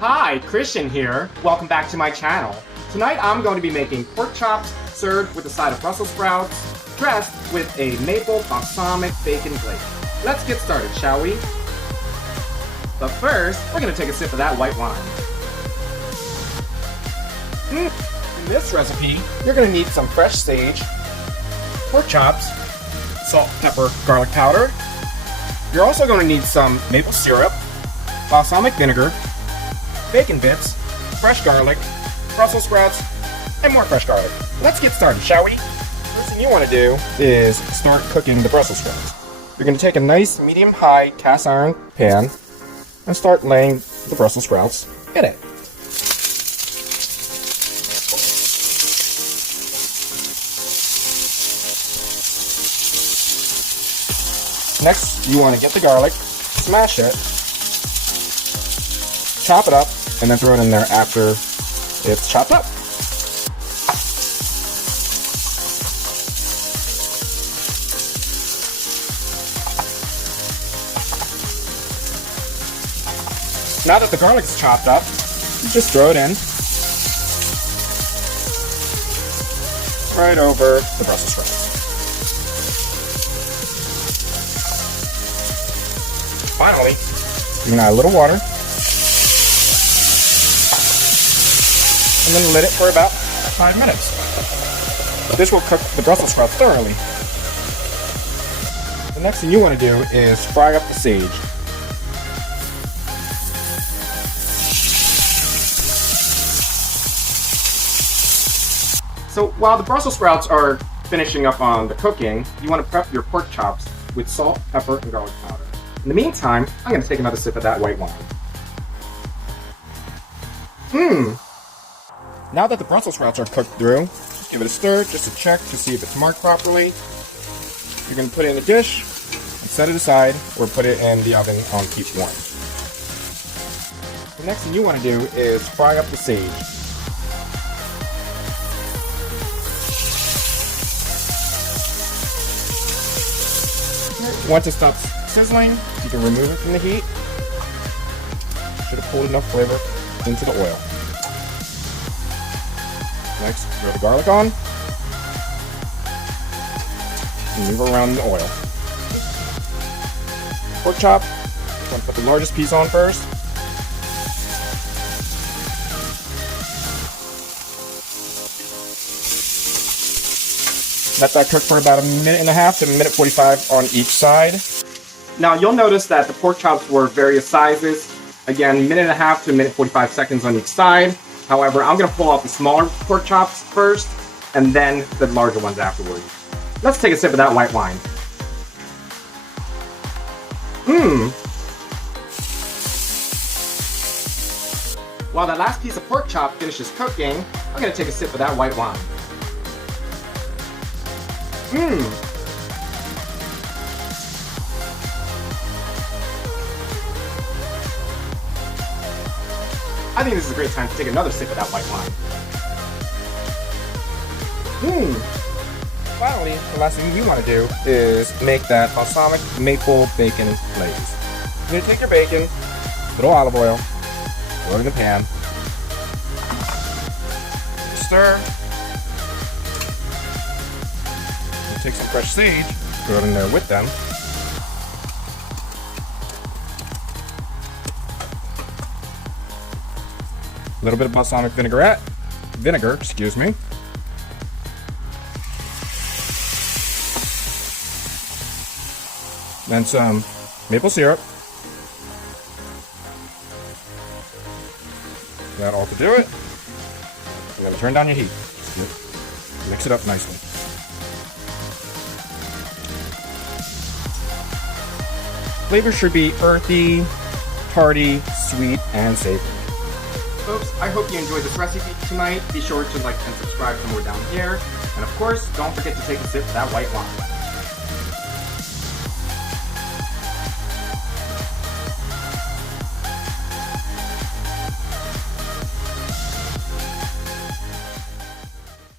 Hi, Christian here. Welcome back to my channel. Tonight I'm going to be making pork chops served with a side of Brussels sprouts, dressed with a maple balsamic bacon glaze. Let's get started, shall we? But first, we're going to take a sip of that white wine. In this recipe, you're going to need some fresh sage, pork chops, salt, pepper, garlic powder. You're also going to need some maple syrup, balsamic vinegar, bacon bits, fresh garlic, Brussels sprouts, and more fresh garlic. Let's get started, shall we? First thing you want to do is start cooking the Brussels sprouts. You're going to take a nice medium-high cast iron pan and start laying the Brussels sprouts in it. Next, you want to get the garlic, smash it, chop it up, and then throw it in there after it's chopped up. Now that the garlic is chopped up, you just throw it in right over the Brussels sprouts. Finally, you can add a little water, and then let it for about 5 minutes. This will cook the Brussels sprouts thoroughly. The next thing you want to do is fry up the sage. So while the Brussels sprouts are finishing up on the cooking, you want to prep your pork chops with salt, pepper, and garlic powder. In the meantime, I'm going to take another sip of that white wine. Now that the Brussels sprouts are cooked through, just give it a stir just to check to see if it's marked properly. You're going to put it in a dish and set it aside, or put it in the oven on keep warm. The next thing you want to do is fry up the sage. Once it stops sizzling, you can remove it from the heat. Should have pulled enough flavor into the oil. Next, throw the garlic on and move around the oil. Pork chop, I'm going to put the largest piece on first. Let that cook for about 1.5 to 1:45 on each side. Now you'll notice that the pork chops were various sizes. Again, 1.5 to 1:45 seconds on each side. However, I'm going to pull out the smaller pork chops first, and then the larger ones afterwards. Let's take a sip of that white wine. While that last piece of pork chop finishes cooking, I'm going to take a sip of that white wine. I think this is a great time to take another sip of that white wine. Finally, the last thing you want to do is make that balsamic maple bacon glaze. You're going to take your bacon, a little olive oil, throw it in the pan, stir, and take some fresh sage, throw it in there with them. A little bit of balsamic vinegar, excuse me. Then some maple syrup. That all to do it. You're gonna turn down your heat. Mix it up nicely. Flavor should be earthy, hearty, sweet, and savory. Folks, I hope you enjoyed this recipe tonight. Be sure to like and subscribe for more down here. And of course, don't forget to take a sip of that white wine.